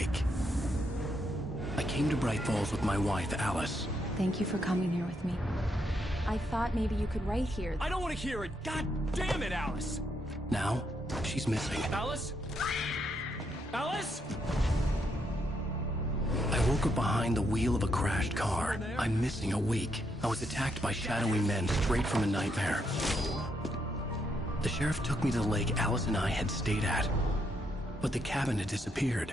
lake. I came to Bright Falls with my wife, Alice. Thank you for coming here with me. I thought maybe you could write here. I don't want to hear it! God damn it, Alice! Now, she's missing. Alice? Alice? I woke up behind the wheel of a crashed car. I'm missing a week. I was attacked by shadowy men straight from a nightmare. The sheriff took me to the lake Alice and I had stayed at, but the cabin had disappeared.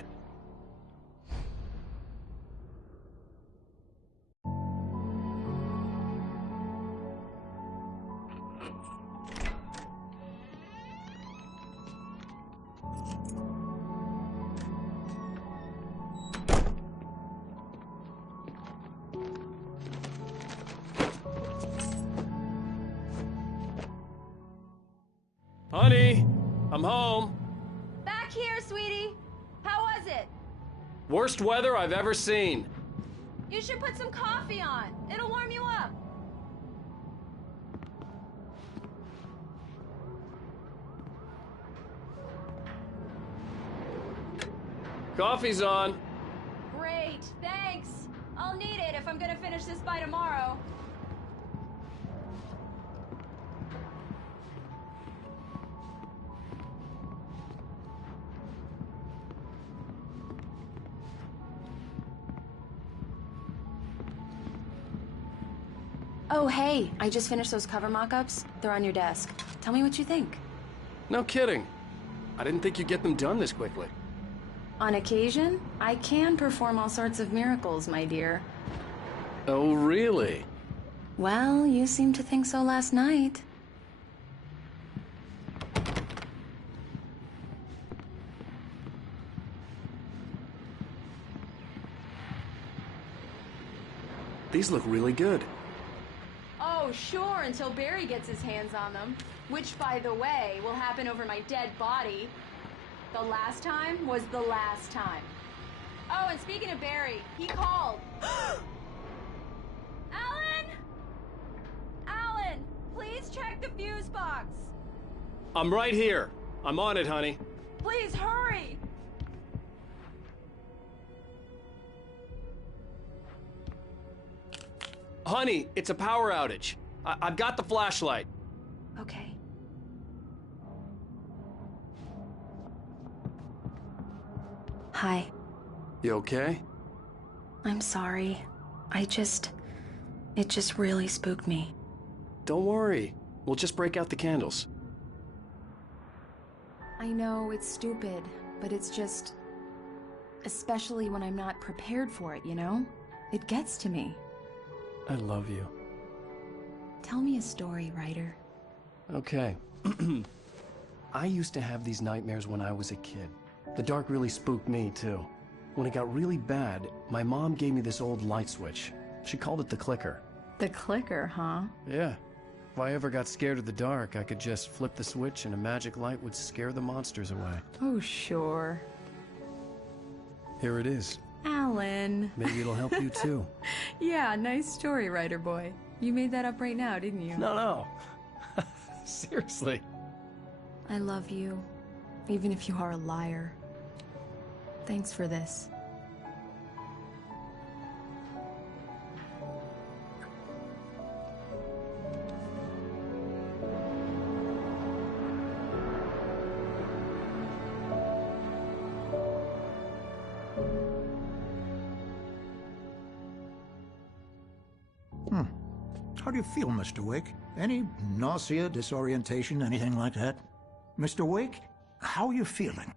Honey, I'm home. Back here, sweetie. How was it? Worst weather I've ever seen. You should put some coffee on. It'll warm you up. Coffee's on. Great, thanks. I'll need it if I'm gonna finish this by tomorrow. Oh, hey, I just finished those cover mock-ups. They're on your desk. Tell me what you think. No kidding. I didn't think you'd get them done this quickly. On occasion, I can perform all sorts of miracles, my dear. Oh, really? Well, you seemed to think so last night. These look really good. Oh, sure, until Barry gets his hands on them. Which, by the way, will happen over my dead body. The last time was the last time. Oh, and speaking of Barry, he called. Alan! Alan, please check the fuse box. I'm right here. I'm on it, honey. Please hurry. Honey, it's a power outage. I've got the flashlight. Okay. Hi. You okay? I'm sorry. It just really spooked me. Don't worry. We'll just break out the candles. I know it's stupid, but it's just... especially when I'm not prepared for it, you know? It gets to me. I love you. Tell me a story, writer. Okay. I used to have these nightmares when I was a kid. The dark really spooked me, too. When it got really bad, my mom gave me this old light switch. She called it the clicker. The clicker, huh? Yeah. If I ever got scared of the dark, I could just flip the switch and a magic light would scare the monsters away. Oh, sure. Here it is. Alan. Maybe it'll help you, too. Yeah, nice story, writer boy. You made that up right now, didn't you? No. Seriously. I love you, even if you are a liar. Thanks for this. How do you feel, Mr. Wake? Any nausea, disorientation, anything like that? Mr. Wake, how are you feeling?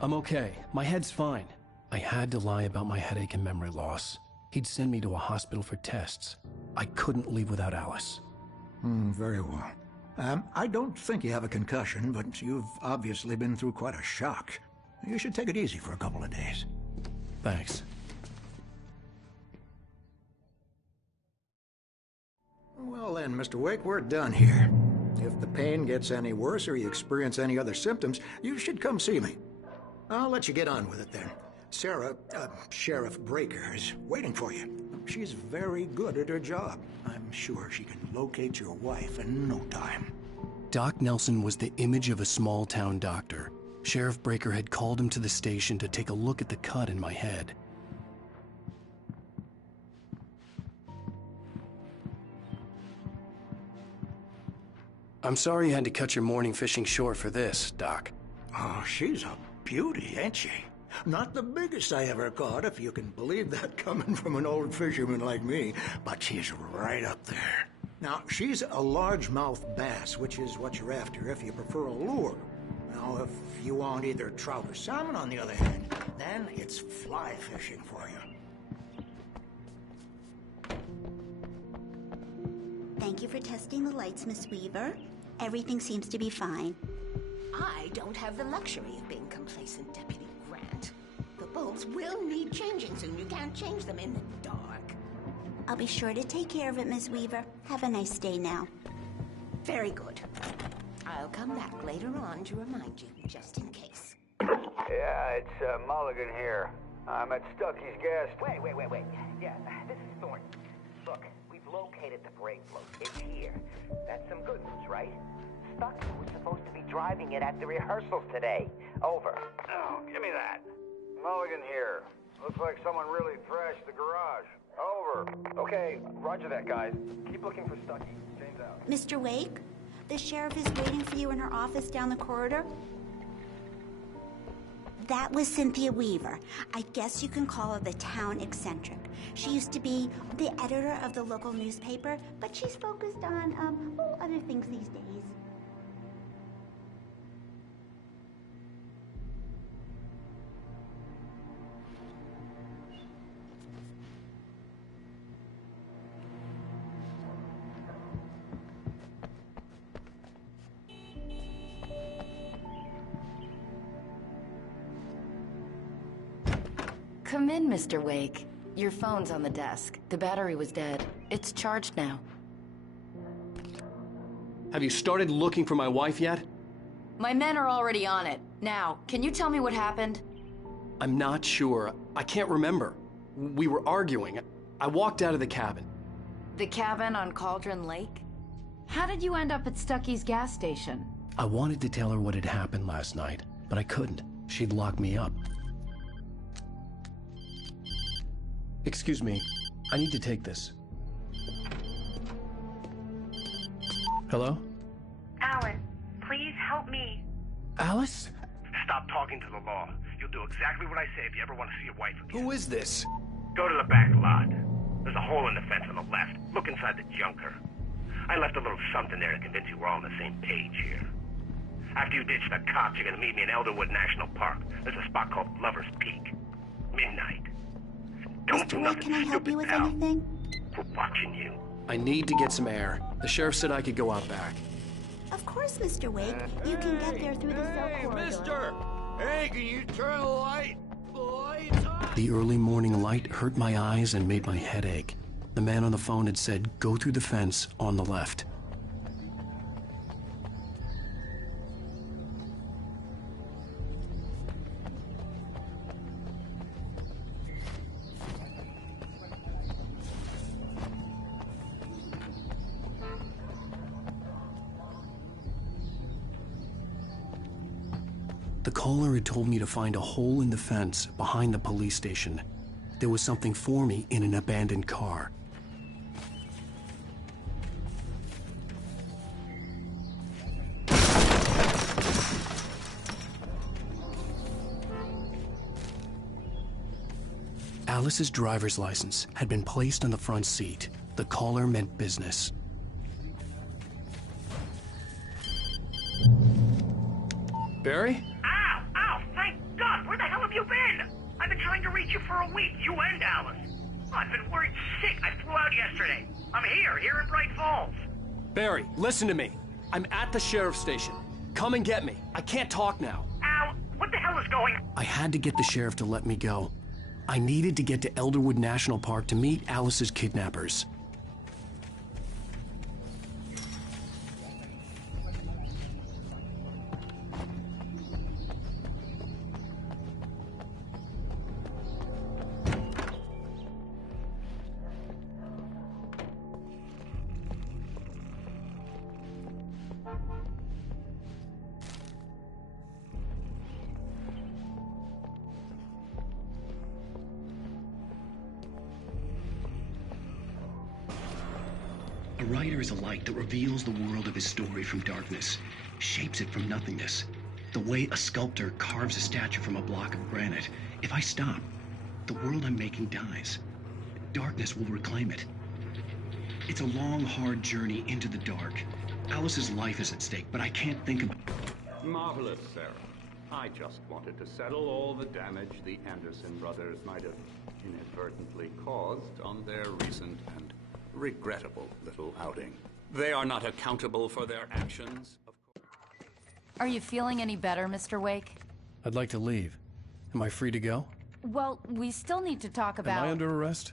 I'm okay. My head's fine. I had to lie about my headache and memory loss. He'd send me to a hospital for tests. I couldn't leave without Alice. Very well. I don't think you have a concussion, but you've obviously been through quite a shock. You should take it easy for a couple of days. Thanks. Well then, Mr. Wake, we're done here. If the pain gets any worse or you experience any other symptoms, you should come see me. I'll let you get on with it then. Sarah, Sheriff Breaker, is waiting for you. She's very good at her job. I'm sure she can locate your wife in no time. Doc Nelson was the image of a small-town doctor. Sheriff Breaker had called him to the station to take a look at the cut in my head. I'm sorry you had to cut your morning fishing short for this, Doc. Oh, she's a beauty, ain't she? Not the biggest I ever caught, if you can believe that coming from an old fisherman like me, but she's right up there. Now, she's a largemouth bass, which is what you're after if you prefer a lure. Now, if you want either trout or salmon, on the other hand, then it's fly fishing for you. Thank you for testing the lights, Miss Weaver. Everything seems to be fine. I don't have the luxury of being complacent, Deputy Grant. The bulbs will need changing soon. You can't change them in the dark. I'll be sure to take care of it, Miss Weaver. Have a nice day now. Very good. I'll come back later on to remind you, just in case. Yeah, it's Mulligan here. I'm at Stucky's gas. Wait. Yeah, this is Thornton. Look, we've located the brake float. It's here. That's some good news, right? Stucky was supposed to be driving it at the rehearsals today. Over. Oh, give me that. Mulligan here. Looks like someone really thrashed the garage. Over. Okay, roger that, guys. Keep looking for Stucky. James out. Mr. Wake, the sheriff is waiting for you in her office down the corridor. That was Cynthia Weaver. I guess you can call her the town eccentric. She used to be the editor of the local newspaper, but she's focused on, other things these days. Come in, Mr. Wake. Your phone's on the desk. The battery was dead. It's charged now. Have you started looking for my wife yet? My men are already on it. Now, can you tell me what happened? I'm not sure. I can't remember. We were arguing. I walked out of the cabin. The cabin on Cauldron Lake? How did you end up at Stucky's gas station? I wanted to tell her what had happened last night, but I couldn't. She'd lock me up. Excuse me. I need to take this. Hello? Alan, please help me. Alice? Stop talking to the law. You'll do exactly what I say if you ever want to see your wife again. Who is this? Go to the back lot. There's a hole in the fence on the left. Look inside the junker. I left a little something there to convince you we're all on the same page here. After you ditch the cops, you're gonna meet me in Elderwood National Park. There's a spot called Lover's Peak. Midnight. Don't do Mr. Wake, nothing can I help you stupid, with pal. anything? We're watching you. I need to get some air. The sheriff said I could go out back. Of course, Mr. Wake. You can get there through the cell corridor. Mister! Hey, can you turn the light? The light's on! The early morning light hurt my eyes and made my head ache. The man on the phone had said, go through the fence on the left. The caller had told me to find a hole in the fence behind the police station. There was something for me in an abandoned car. Alice's driver's license had been placed on the front seat. The caller meant business. Barry? Ow! Thank God! Where the hell have you been? I've been trying to reach you for a week, you and Alice. I've been worried sick. I flew out yesterday. I'm here in Bright Falls. Barry, listen to me. I'm at the sheriff's station. Come and get me. I can't talk now. Al, what the hell is going on? I had to get the sheriff to let me go. I needed to get to Elderwood National Park to meet Alice's kidnappers. A writer is a light that reveals the world of his story from darkness, shapes it from nothingness. The way a sculptor carves a statue from a block of granite. If I stop, the world I'm making dies. Darkness will reclaim it. It's a long, hard journey into the dark. Alice's life is at stake, but I can't think of... Marvelous, Sarah. I just wanted to settle all the damage the Anderson brothers might have inadvertently caused on their recent and regrettable little outing. They are not accountable for their actions, of course. Are you feeling any better, Mr. Wake? I'd like to leave. Am I free to go? Well, we still need to talk about... Am I under arrest?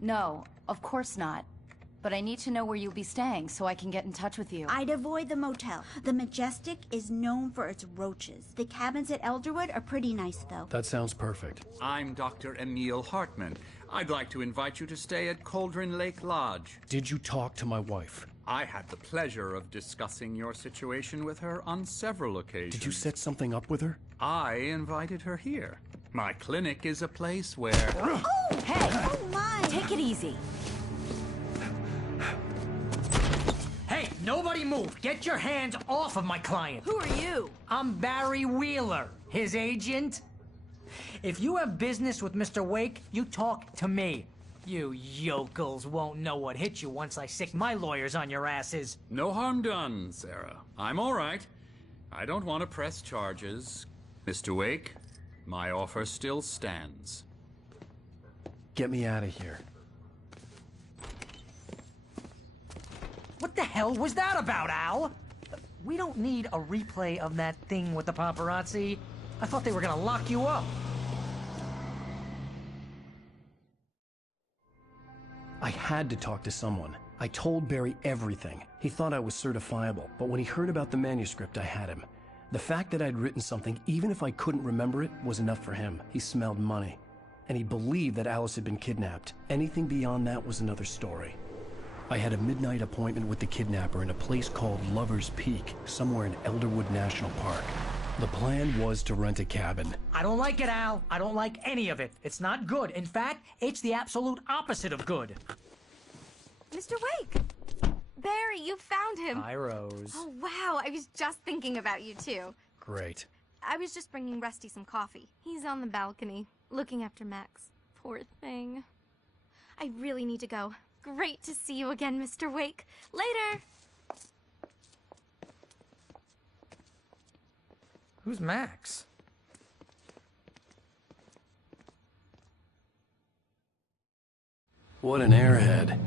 No, of course not. But I need to know where you'll be staying so I can get in touch with you. I'd avoid the motel. The Majestic is known for its roaches. The cabins at Elderwood are pretty nice, though. That sounds perfect. I'm Dr. Emil Hartman. I'd like to invite you to stay at Cauldron Lake Lodge. Did you talk to my wife? I had the pleasure of discussing your situation with her on several occasions. Did you set something up with her? I invited her here. My clinic is a place where... Oh! Hey! Oh, my! Take it easy. Hey, nobody move! Get your hands off of my client! Who are you? I'm Barry Wheeler, his agent. If you have business with Mr. Wake, you talk to me. You yokels won't know what hit you once I sick my lawyers on your asses. No harm done, Sarah. I'm all right. I don't want to press charges. Mr. Wake, my offer still stands. Get me out of here. What the hell was that about, Al? We don't need a replay of that thing with the paparazzi. I thought they were gonna lock you up. I had to talk to someone. I told Barry everything. He thought I was certifiable, but when he heard about the manuscript, I had him. The fact that I'd written something, even if I couldn't remember it, was enough for him. He smelled money. And he believed that Alice had been kidnapped. Anything beyond that was another story. I had a midnight appointment with the kidnapper in a place called Lover's Peak, somewhere in Elderwood National Park. The plan was to rent a cabin. I don't like it, Al. I don't like any of it. It's not good. In fact, it's the absolute opposite of good. Mr. Wake! Barry, you found him! Hi, Rose. Oh, wow. I was just thinking about you, too. Great. I was just bringing Rusty some coffee. He's on the balcony, looking after Max. Poor thing. I really need to go. Great to see you again, Mr. Wake. Later! Who's Max? What an airhead.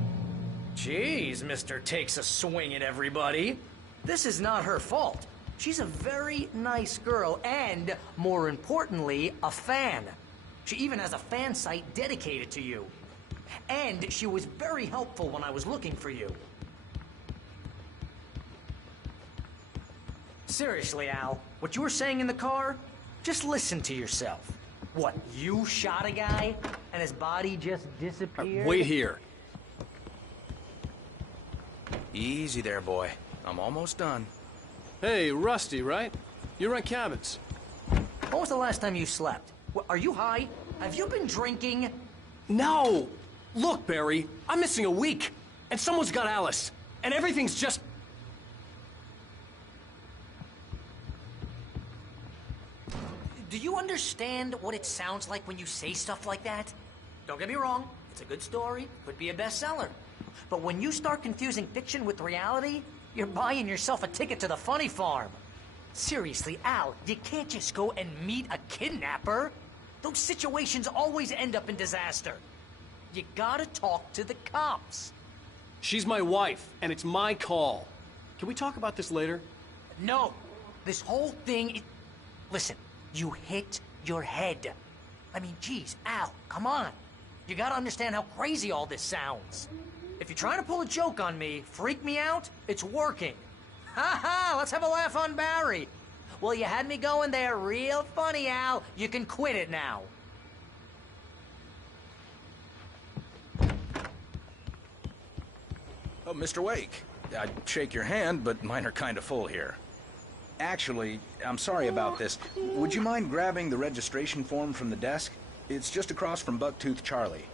Jeez, Mr. Takes a swing at everybody. This is not her fault. She's a very nice girl and, more importantly, a fan. She even has a fan site dedicated to you. And she was very helpful when I was looking for you. Seriously, Al, what you were saying in the car, just listen to yourself. What, you shot a guy and his body just disappeared? Wait here. Easy there, boy. I'm almost done. Hey, Rusty, right? You rent cabins. When was the last time you slept? Are you high? Have you been drinking? No! Look, Barry, I'm missing a week. And someone's got Alice. And everything's just... Do you understand what it sounds like when you say stuff like that? Don't get me wrong, it's a good story, could be a bestseller. But when you start confusing fiction with reality, you're buying yourself a ticket to the funny farm. Seriously, Al, you can't just go and meet a kidnapper. Those situations always end up in disaster. You gotta talk to the cops. She's my wife, and it's my call. Can we talk about this later? No, this whole thing is... Listen. You hit your head. I mean, geez, Al, come on. You gotta understand how crazy all this sounds. If you're trying to pull a joke on me, freak me out, it's working. Ha ha, let's have a laugh on Barry. Well, you had me going there real funny, Al. You can quit it now. Oh, Mr. Wake. I'd shake your hand, but mine are kind of full here. Actually, I'm sorry about this. Would you mind grabbing the registration form from the desk? It's just across from Bucktooth Charlie.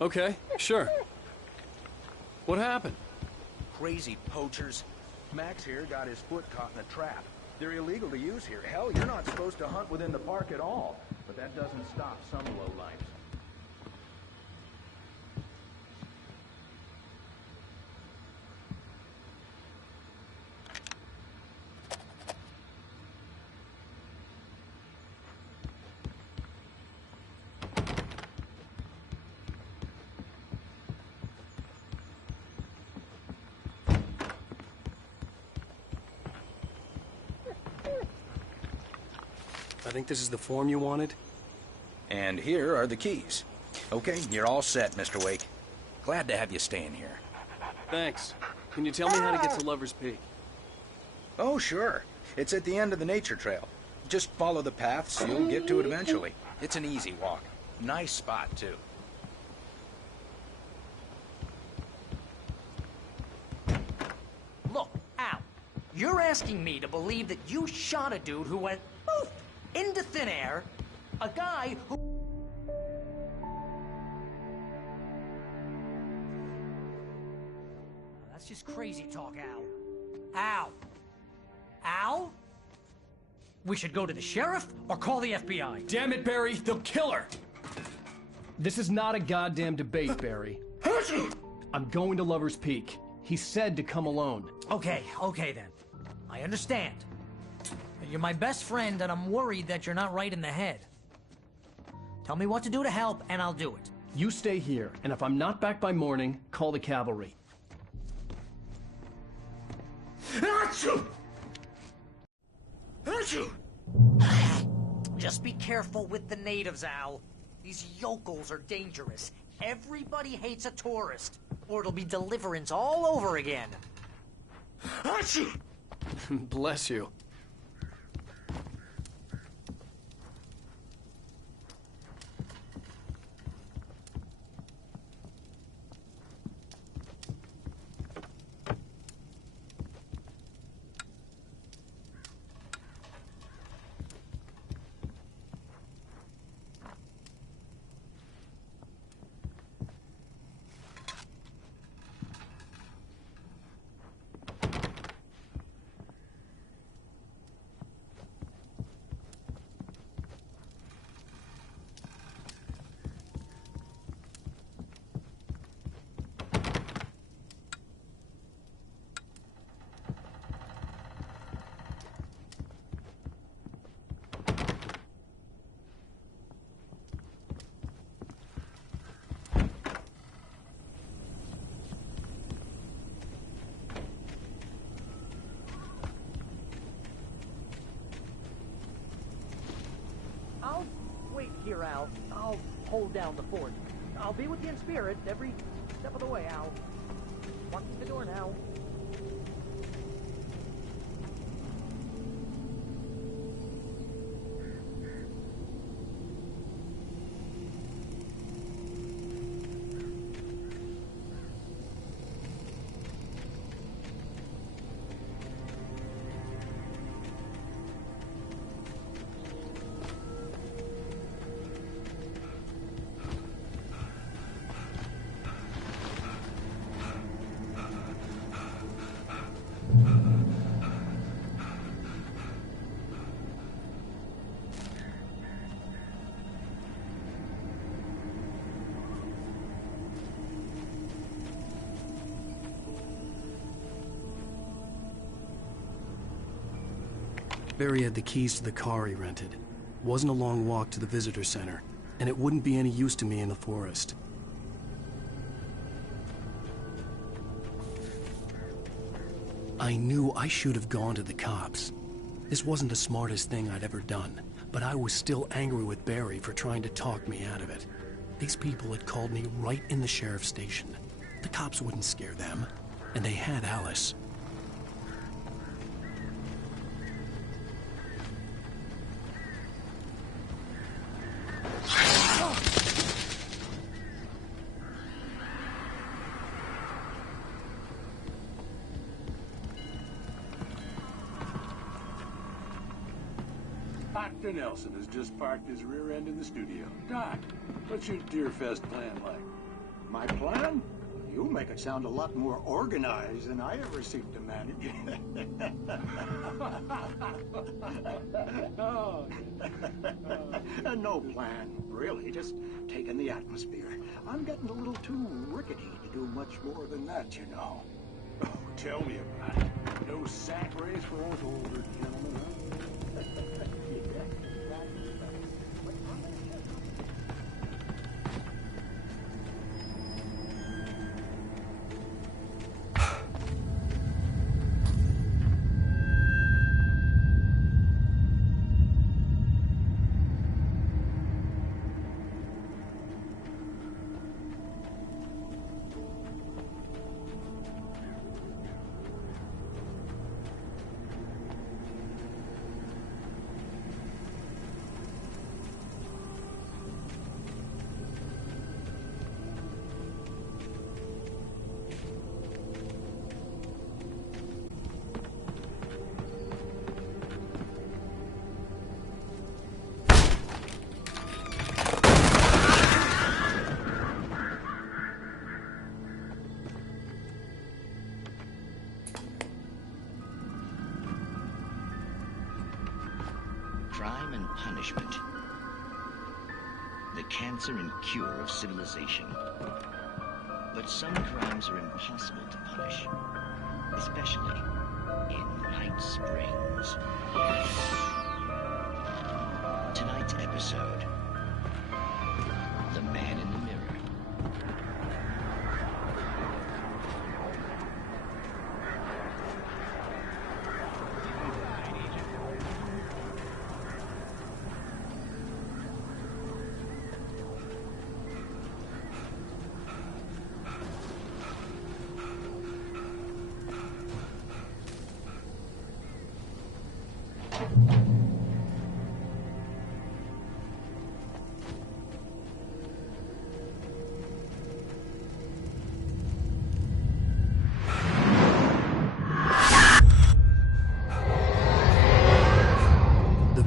Okay, sure. What happened? Crazy poachers. Max here got his foot caught in a trap. They're illegal to use here. Hell, you're not supposed to hunt within the park at all. But that doesn't stop some lowlifes. I think this is the form you wanted. And here are the keys. Okay, you're all set, Mr. Wake. Glad to have you staying here. Thanks. Can you tell me how to get to Lover's Peak? Oh, sure. It's at the end of the nature trail. Just follow the paths, you'll get to it eventually. It's an easy walk. Nice spot, too. Look, Al, you're asking me to believe that you shot a dude who went poof into thin air, a guy who... That's just crazy talk, Al. Al? Al? We should go to the sheriff or call the FBI. Damn it, Barry, they'll kill her! This is not a goddamn debate, Barry. I'm going to Lover's Peak. He said to come alone. Okay then. I understand. You're my best friend, and I'm worried that you're not right in the head. Tell me what to do to help, and I'll do it. You stay here, and if I'm not back by morning, call the cavalry. Achoo! Achoo! Just be careful with the natives, Al. These yokels are dangerous. Everybody hates a tourist, or it'll be deliverance all over again. Achoo! Bless you. I'll wait here, Al. I'll hold down the fort. I'll be with you in spirit every step of the way, Al. Walk through the door now. Barry had the keys to the car he rented. It wasn't a long walk to the visitor center, and it wouldn't be any use to me in the forest. I knew I should have gone to the cops. This wasn't the smartest thing I'd ever done, but I was still angry with Barry for trying to talk me out of it. These people had called me right in the sheriff's station. The cops wouldn't scare them, and they had Alice. Dr. Nelson has just parked his rear end in the studio. Doc, what's your Deerfest plan like? My plan? You make it sound a lot more organized than I ever seem to manage. No plan, really. Just taking the atmosphere. I'm getting a little too rickety to do much more than that, you know. Oh, tell me about it. No sack race for us older gentlemen, huh? Crime and punishment. The cancer and cure of civilization. But some crimes are impossible to punish, especially in Night Springs. Tonight's episode, The Man in the Mirror.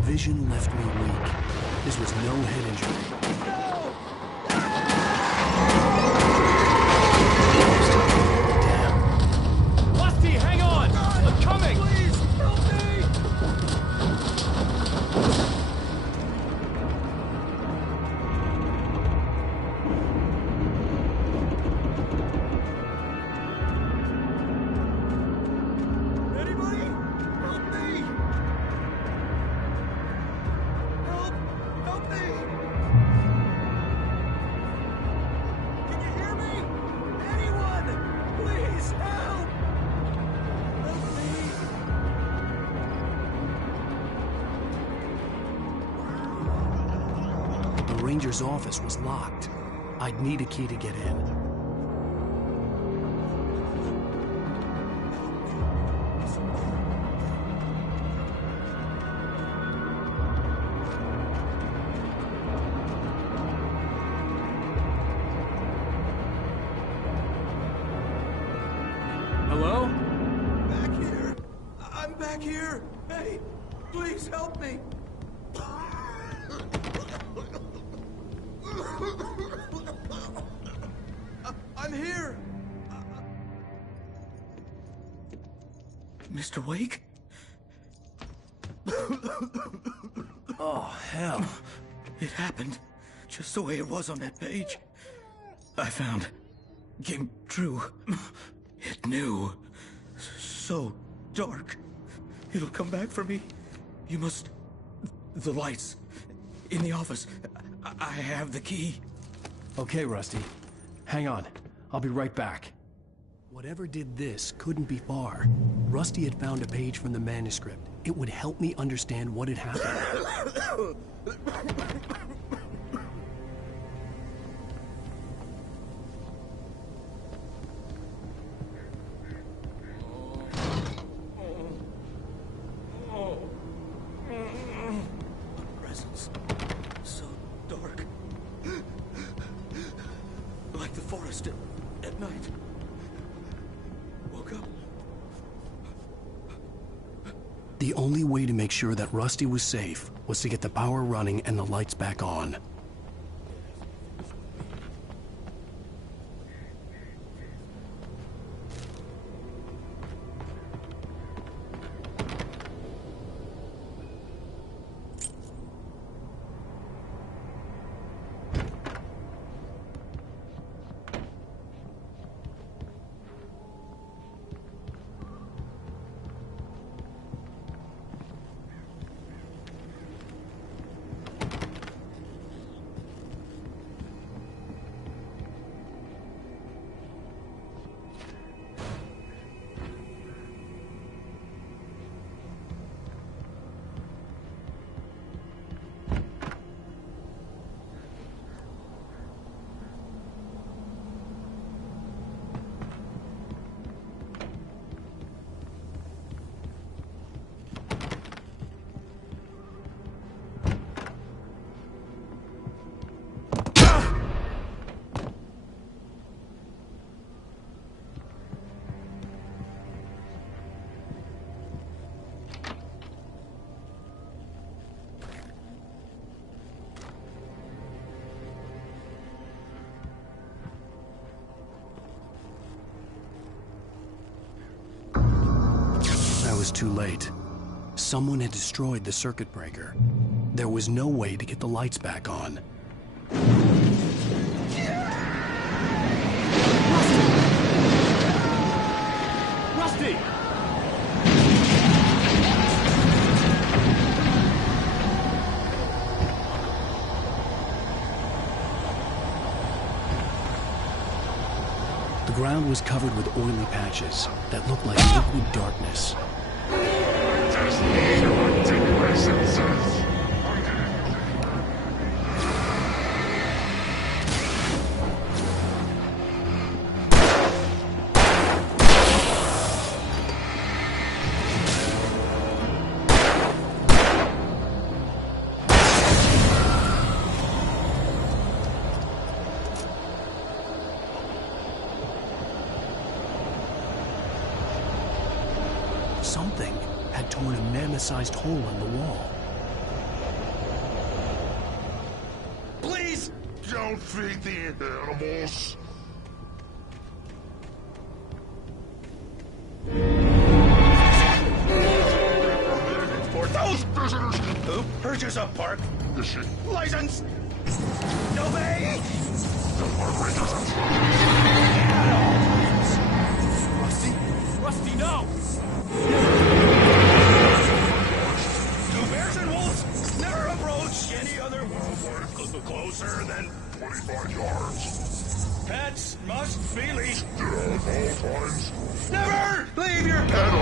Vision left me weak. This was no head injury. Damn. Rusty, hang on! I'm coming! Please, help me! Anybody? Help me! Help me! Can you hear me? Anyone? Please, help! Help me! The ranger's office was locked. I'd need a key to get in. Hello? Back here. I'm back here. Hey, please help me. I'm here. Mr. Wake? Oh, hell. It happened just the way it was on that page. I found. Came true. It knew. So dark. It'll come back for me. You must... The lights. In the office. I have the key. Okay, Rusty. Hang on. I'll be right back. Whatever did this couldn't be far. Rusty had found a page from the manuscript. It would help me understand what had happened. Presence. So dark. Like the forest at night. Woke up. The only way to make sure that Rusty was safe was to get the power running and the lights back on. I was too late. Someone had destroyed the circuit breaker. There was no way to get the lights back on. Rusty! The ground was covered with oily patches that looked like liquid darkness. Just need your articulations. Something had torn a mammoth-sized hole in the wall. Please don't feed the animals. For those visitors who purchase a park license, obey. Rusty, no! Do bears and wolves never approach any other wildlife closer than 25 yards. Pets must be leashed. At all times. Never leave your pet.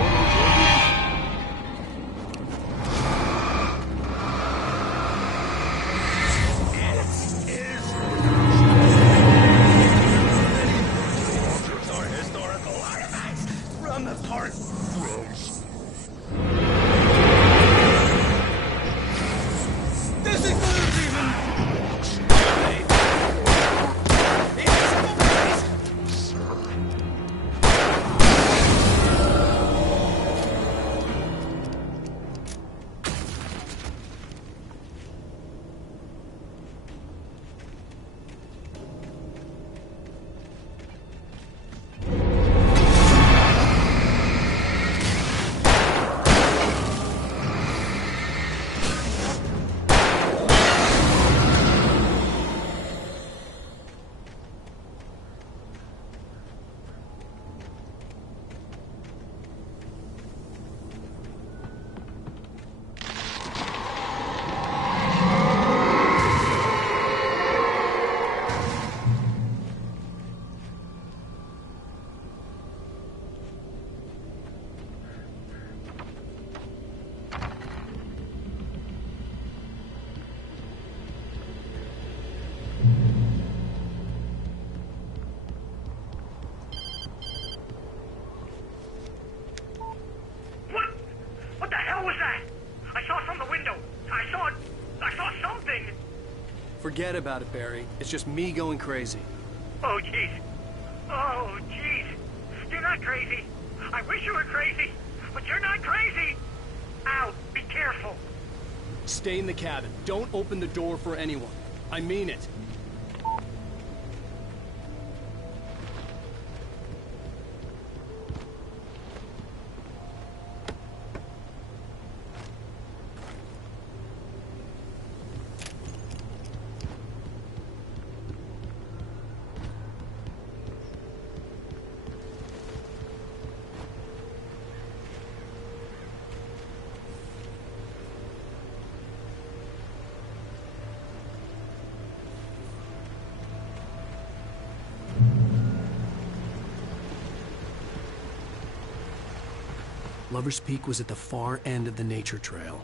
Forget about it, Barry. It's just me going crazy. Oh, jeez. Oh, jeez. You're not crazy. I wish you were crazy, but you're not crazy. Stay in the cabin. Don't open the door for anyone. I mean it. Lover's Peak was at the far end of the nature trail.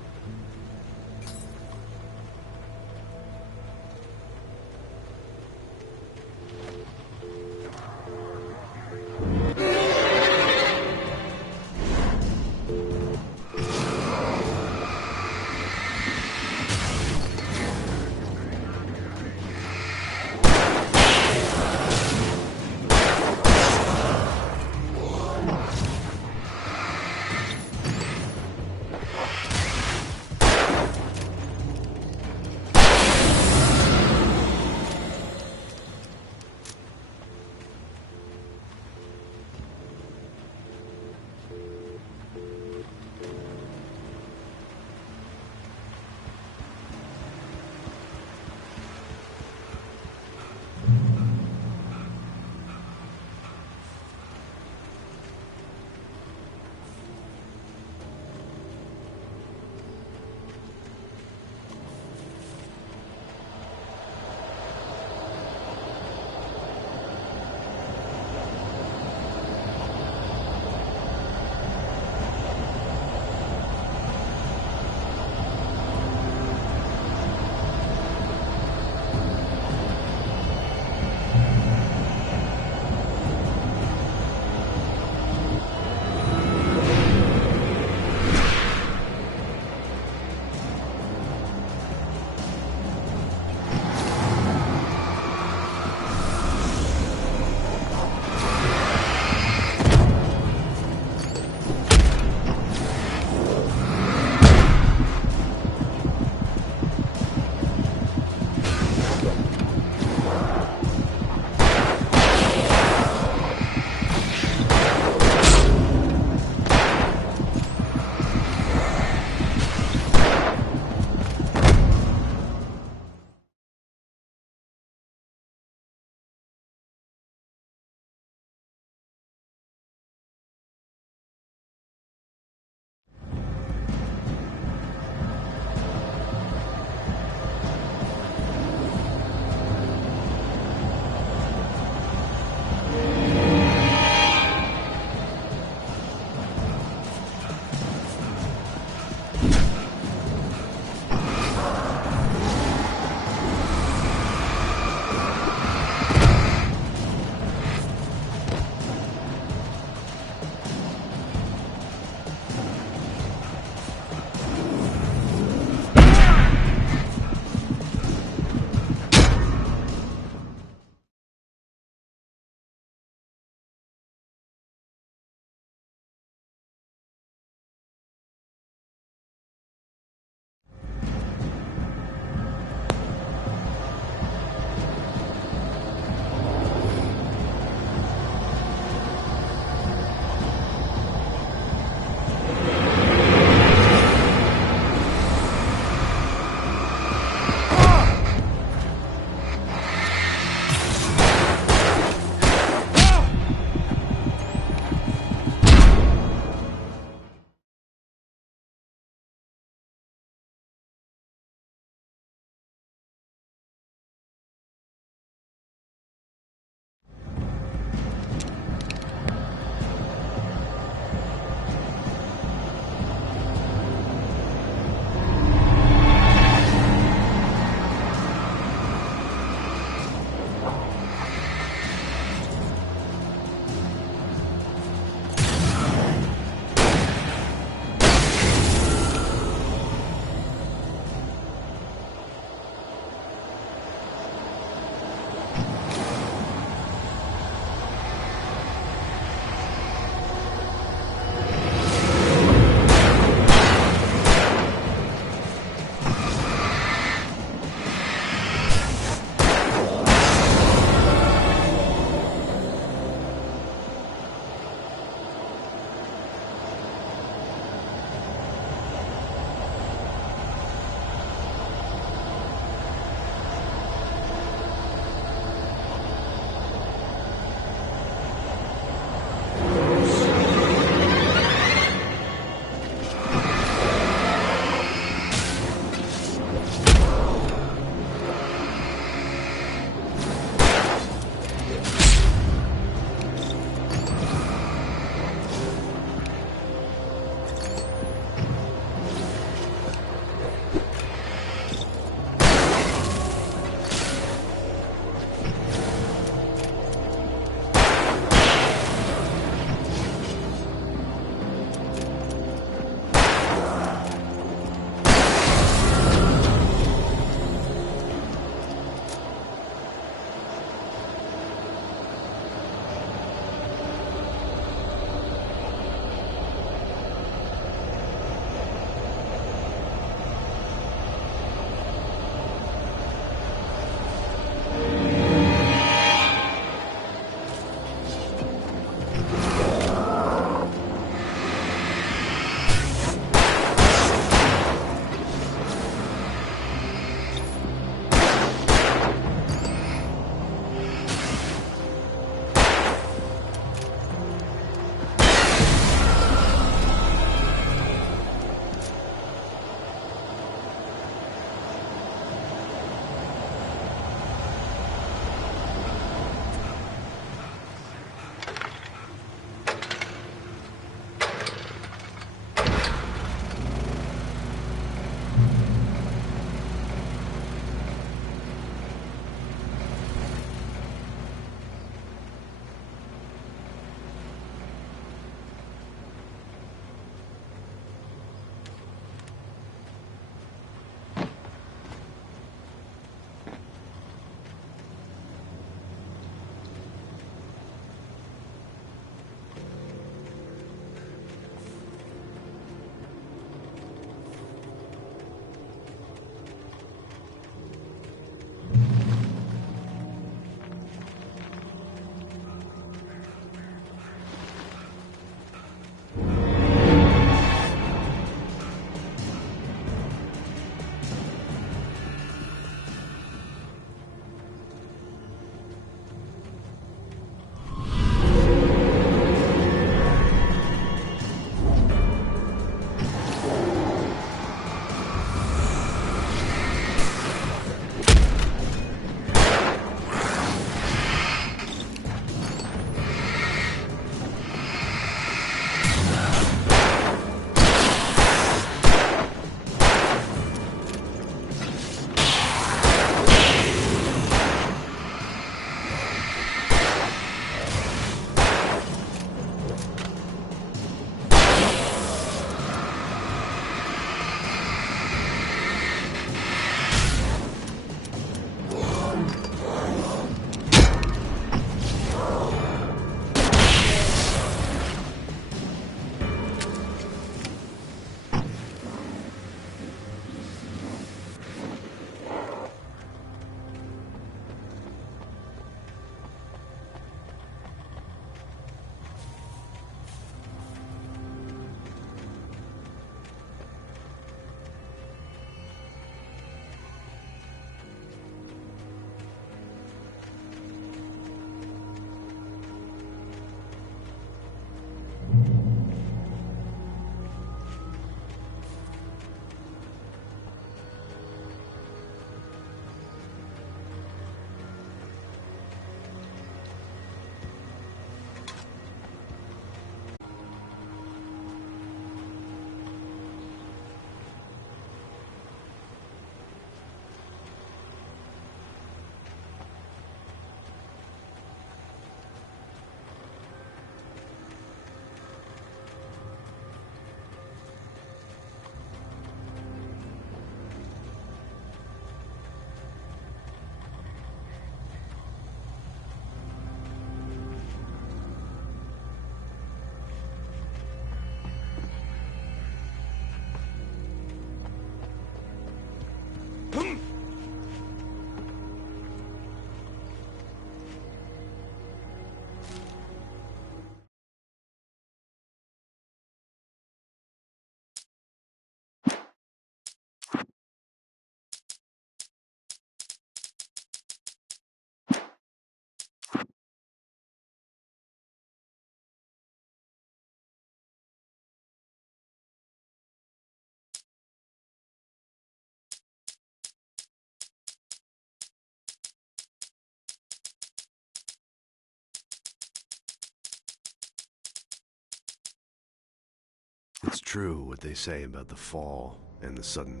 It's true what they say about the fall and the sudden...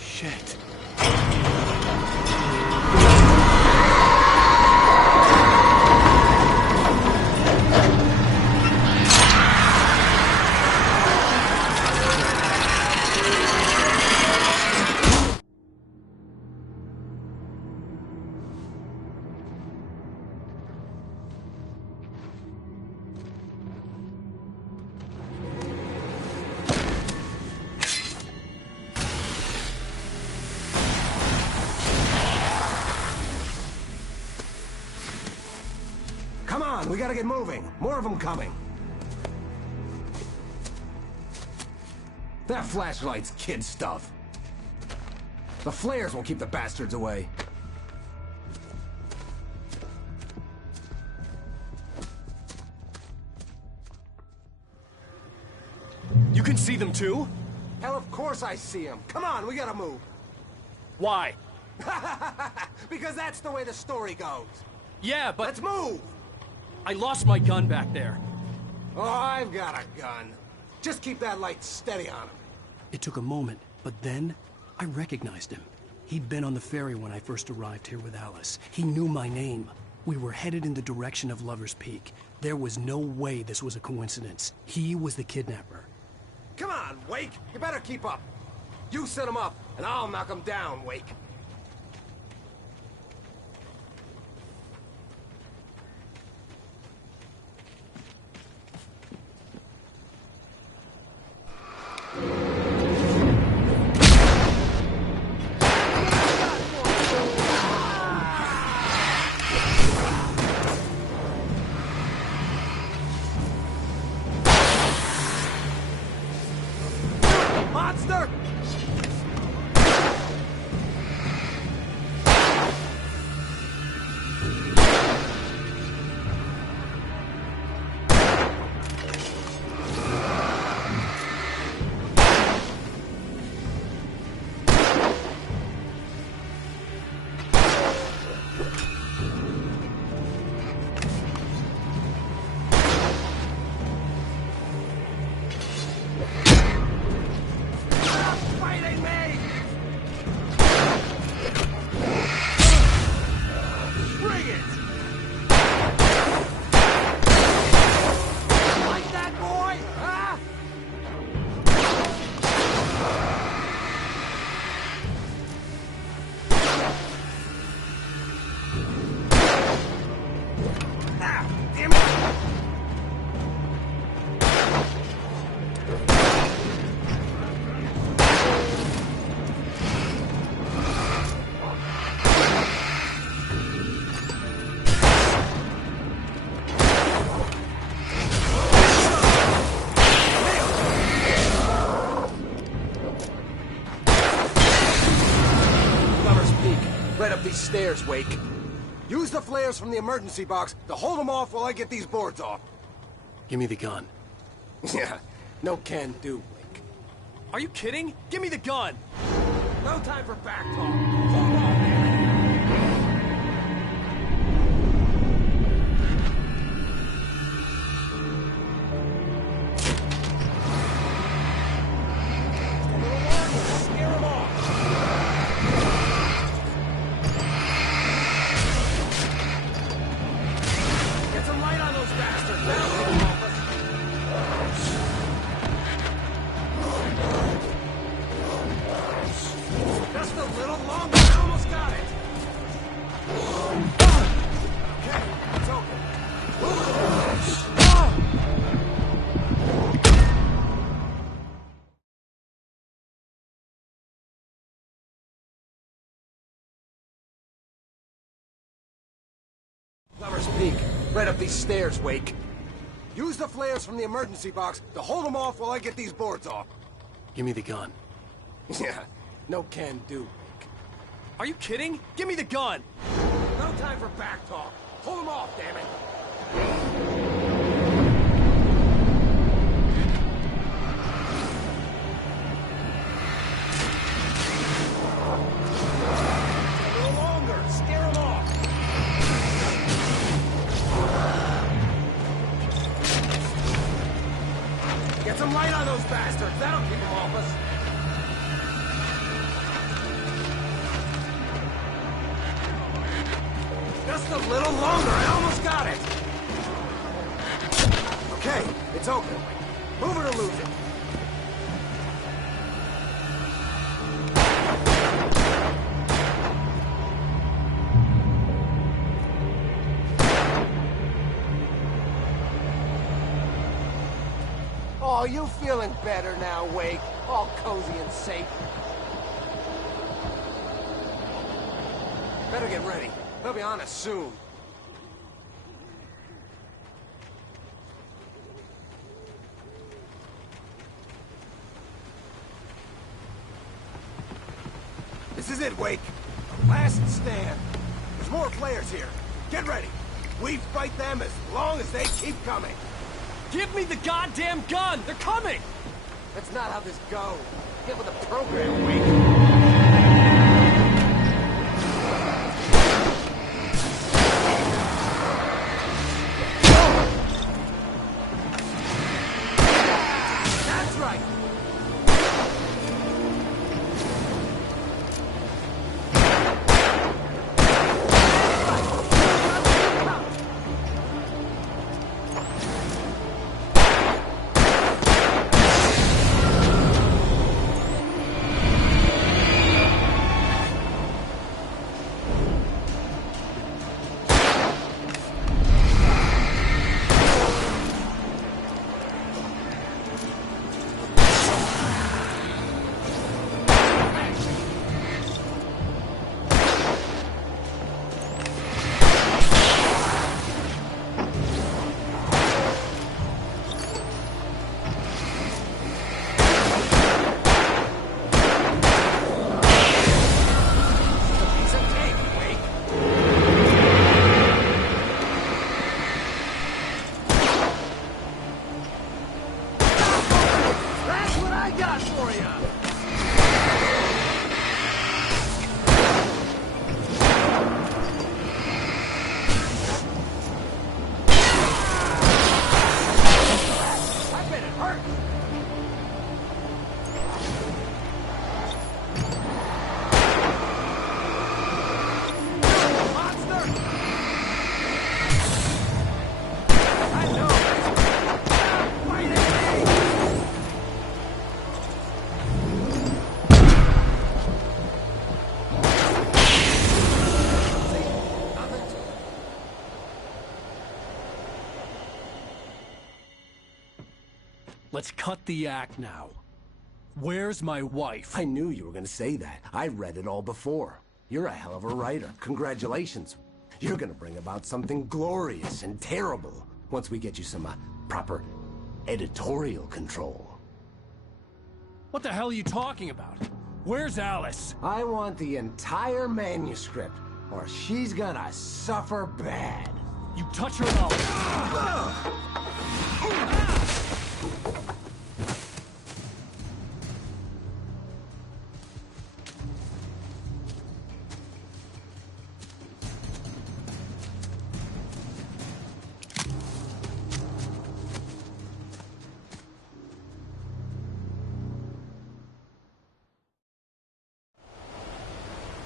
Shit. Come on, we gotta get moving. More of them coming. That flashlight's kid stuff. The flares will keep the bastards away. You can see them too? Hell, of course I see them. Come on, we gotta move. Why? Because that's the way the story goes. Yeah, but... Let's move! I lost my gun back there. Oh, I've got a gun. Just keep that light steady on him. It took a moment, but then I recognized him. He'd been on the ferry when I first arrived here with Alice. He knew my name. We were headed in the direction of Lover's Peak. There was no way this was a coincidence. He was the kidnapper. Come on, Wake! You better keep up. You set him up, and I'll knock him down, Wake. Monster! Right up these stairs, Wake. Use the flares from the emergency box to hold them off while I get these boards off. Give me the gun. Yeah, no can do, Wake. Are you kidding? Give me the gun! No time for back talk. Hold on, man. Scare 'em off. Get some light on those bastards. That'll keep 'em off us. Just a little longer. Right up these stairs, Wake. Use the flares from the emergency box to hold them off while I get these boards off. Give me the gun. Yeah, no can do, Wake. Are you kidding? Give me the gun! No time for back talk. Hold them off, damn it. Get some light on those bastards. That'll keep them off us. Just a little longer. I almost got it. Okay, it's open. Move it or lose it. Oh, you feeling better now, Wake? All cozy and safe. Better get ready. They'll be on us soon. This is it, Wake. Last stand. There's more players here. Get ready. We fight them as long as they keep coming. Give me the goddamn gun! They're coming! That's not how this goes. Get with the program, Wake. That's right. Let's cut the act now. Where's my wife? I knew you were gonna say that. I read it all before. You're a hell of a writer. Congratulations. You're gonna bring about something glorious and terrible once we get you some proper editorial control. What the hell are you talking about? Where's Alice? I want the entire manuscript, or she's gonna suffer bad. You touch her and I'll...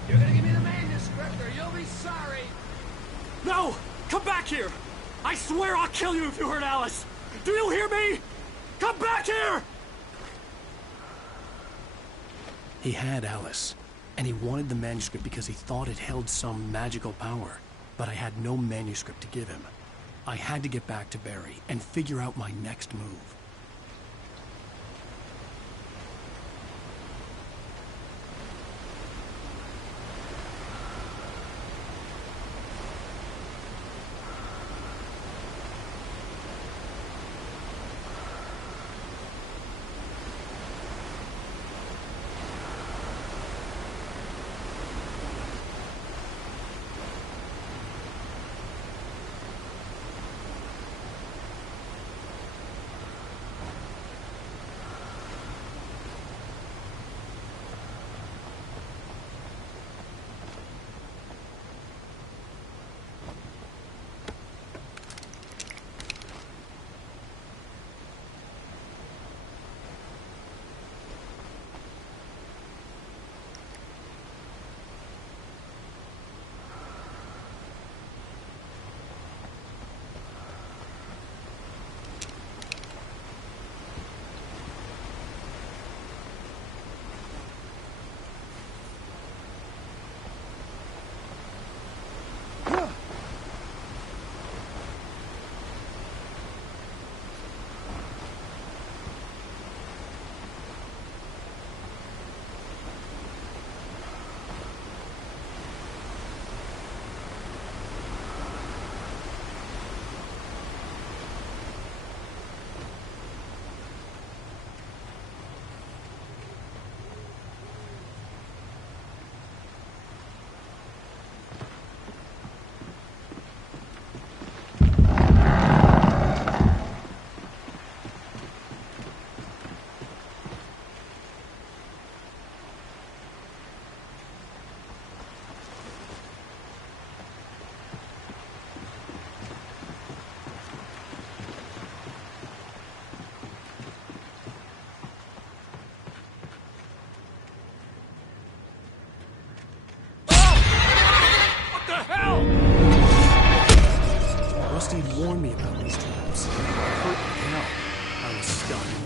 You're gonna give me the manuscript, or you'll be sorry. No! Come back here! I swear I'll kill you if you hurt Alice! Do you hear me? Come back here! He had Alice, and he wanted the manuscript because he thought it held some magical power. But I had no manuscript to give him. I had to get back to Barry and figure out my next move. these taps. Hurt hell. I was stunned.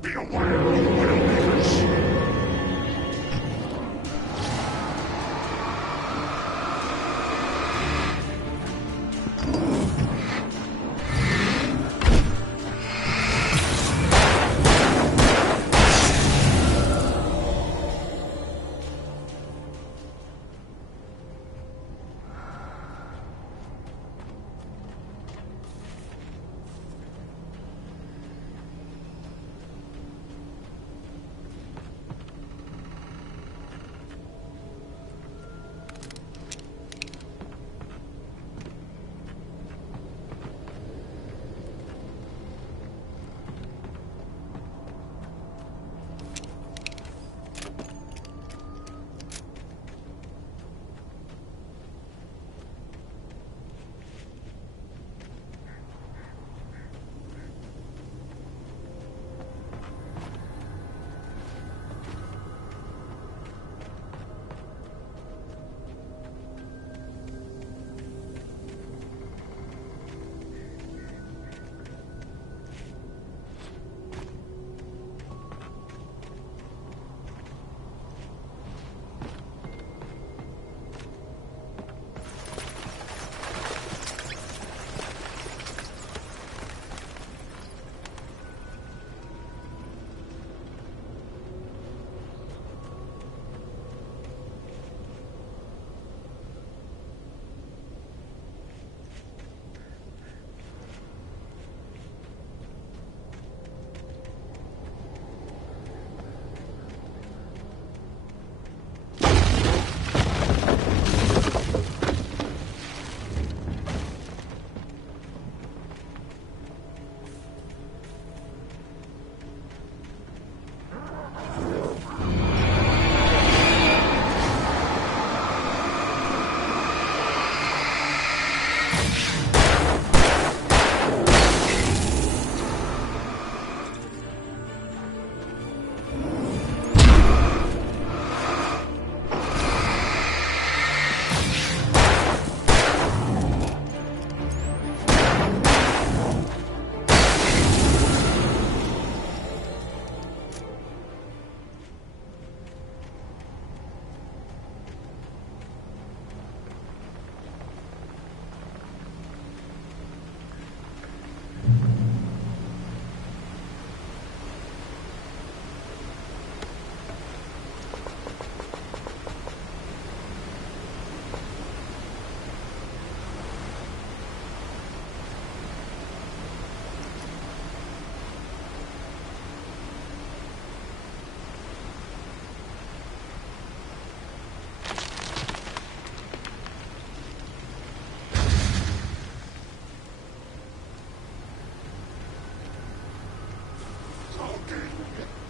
Be aware of Widowmakers!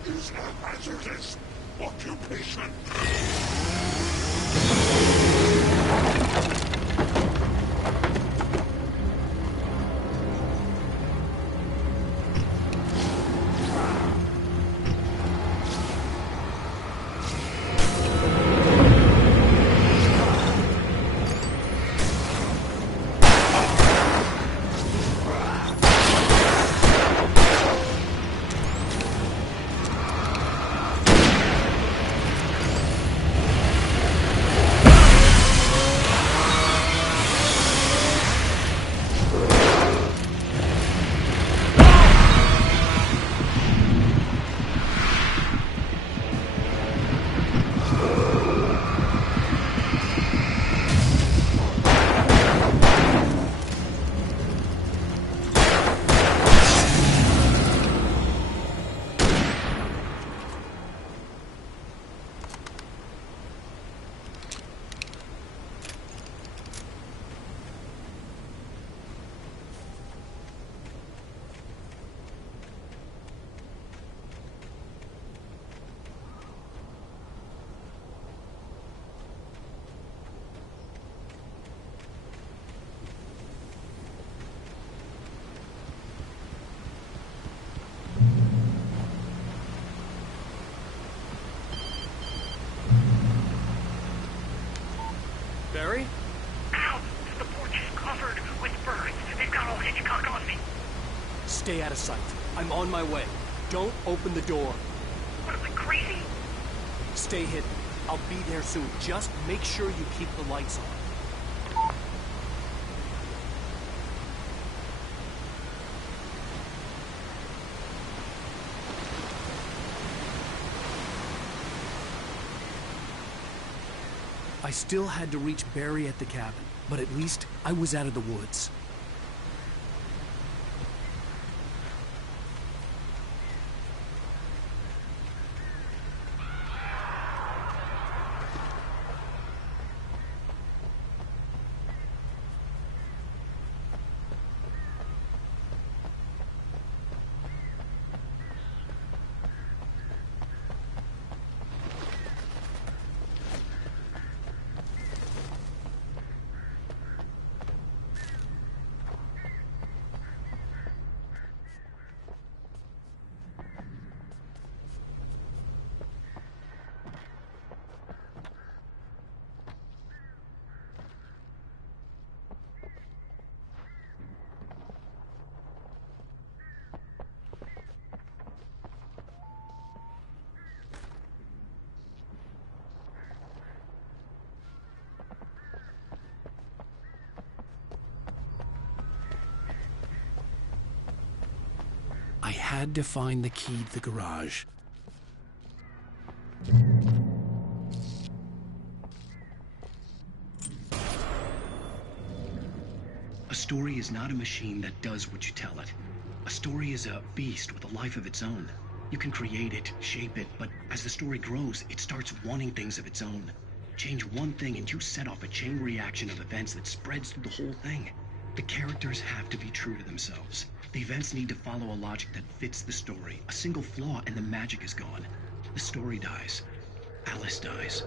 Is a hazardous occupation. Barry? Ow! The porch is covered with birds. They've got all Hitchcock on me. Stay out of sight. I'm on my way. Don't open the door. What am I, crazy? Stay hidden. I'll be there soon. Just make sure you keep the lights on. I still had to reach Barry at the cabin, but at least I was out of the woods. I had to find the key to the garage. A story is not a machine that does what you tell it. A story is a beast with a life of its own. You can create it, shape it, but as the story grows, it starts wanting things of its own. Change one thing and you set off a chain reaction of events that spreads through the whole thing. The characters have to be true to themselves. The events need to follow a logic that fits the story. A single flaw and the magic is gone. The story dies. Alice dies.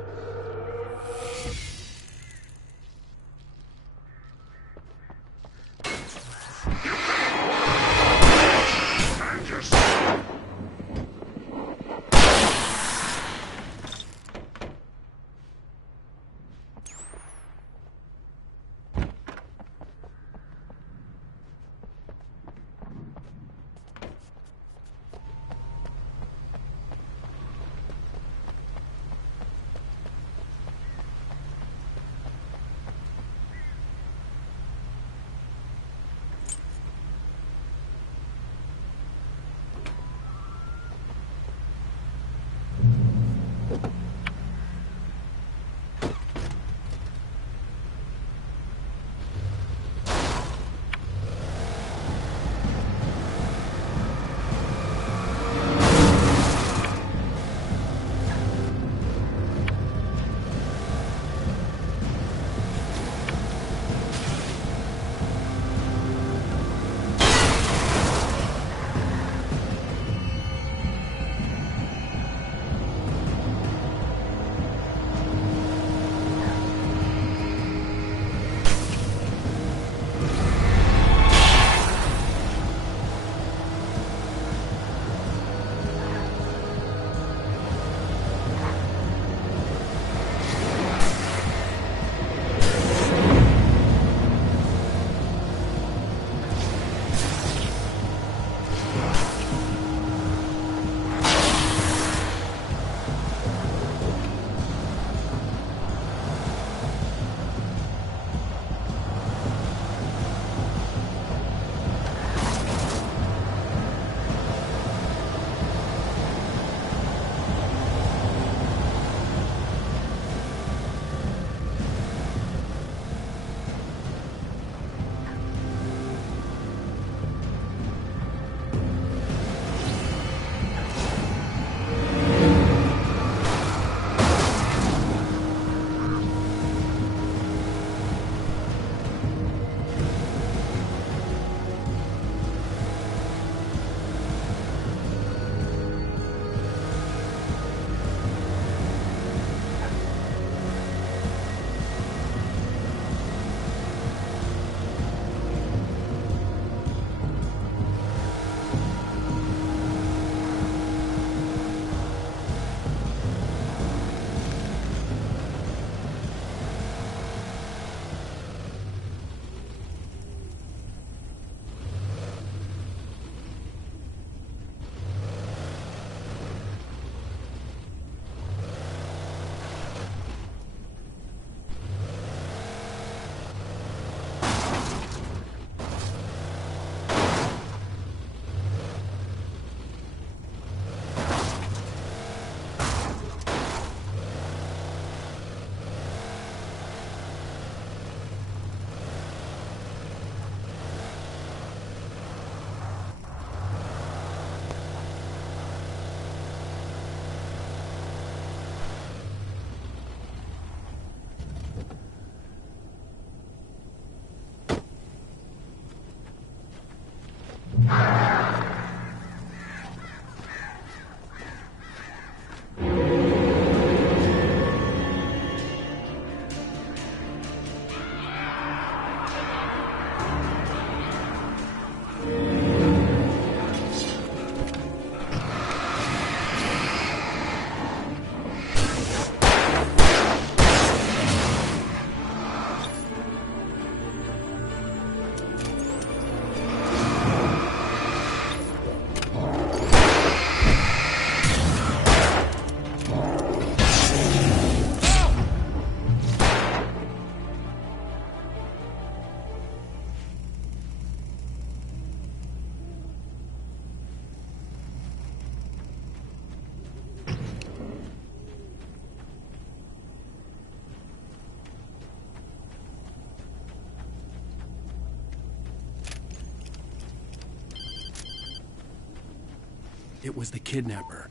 It was the kidnapper.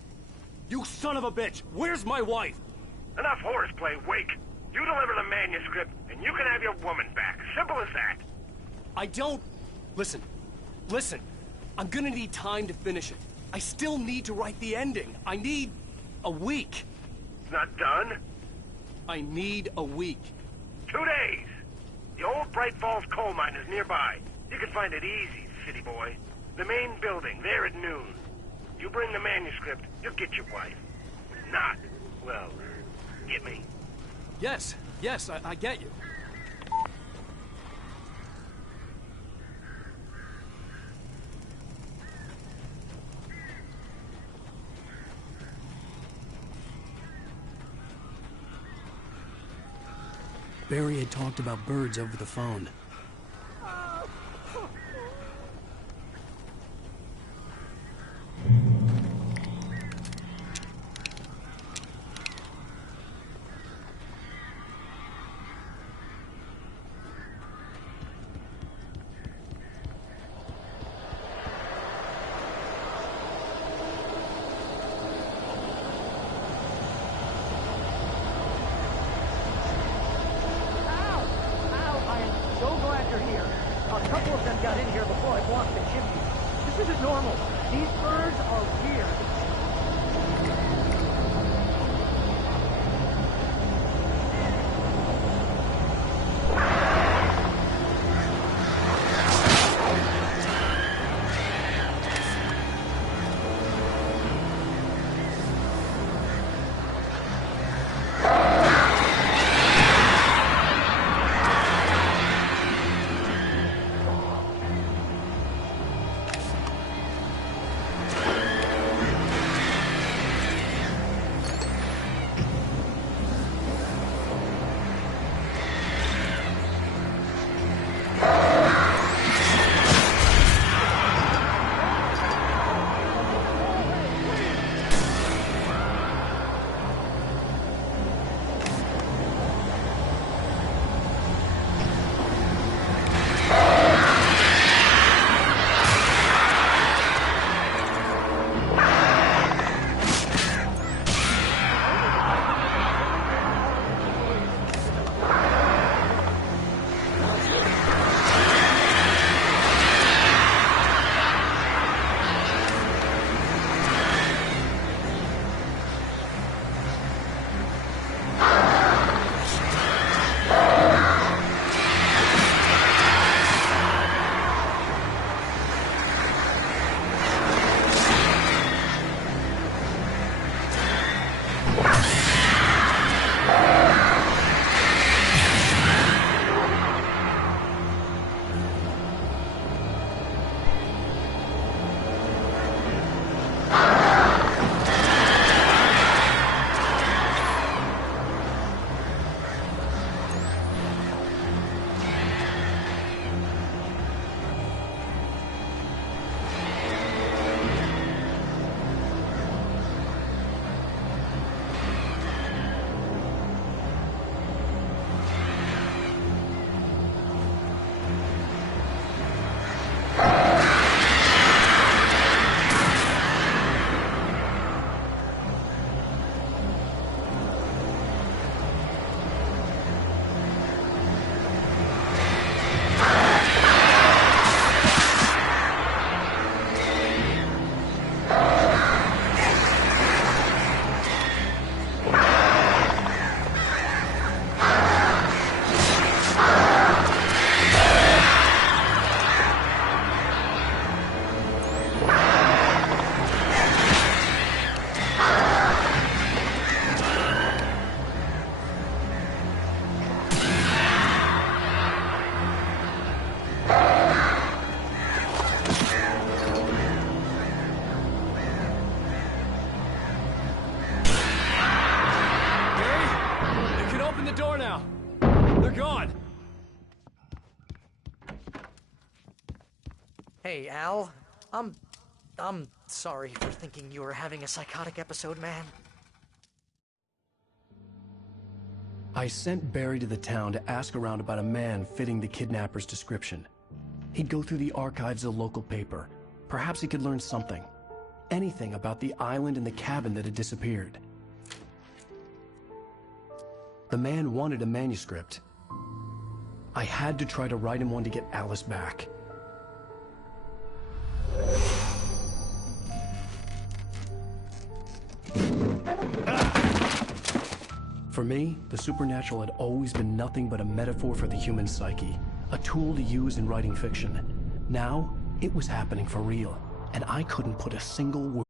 You son of a bitch! Where's my wife? Enough horseplay, Wake. You deliver the manuscript, and you can have your woman back. Simple as that. I don't... Listen. I'm gonna need time to finish it. I still need to write the ending. I need a week. It's not done? I need a week. 2 days. The old Bright Falls coal mine is nearby. You can find it easy, city boy. The main building, there at noon. You bring the manuscript, you'll get your wife. If not, well, get me. Yes, I get you. Barry had talked about birds over the phone. Hey, Al. I'm sorry for thinking you were having a psychotic episode, man. I sent Barry to the town to ask around about a man fitting the kidnapper's description. He'd go through the archives of the local paper. Perhaps he could learn something. anything about the island and the cabin that had disappeared. The man wanted a manuscript. I had to try to write him one to get Alice back. For me, the supernatural had always been nothing but a metaphor for the human psyche, a tool to use in writing fiction. Now, it was happening for real, and I couldn't put a single word.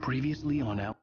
Previously on out.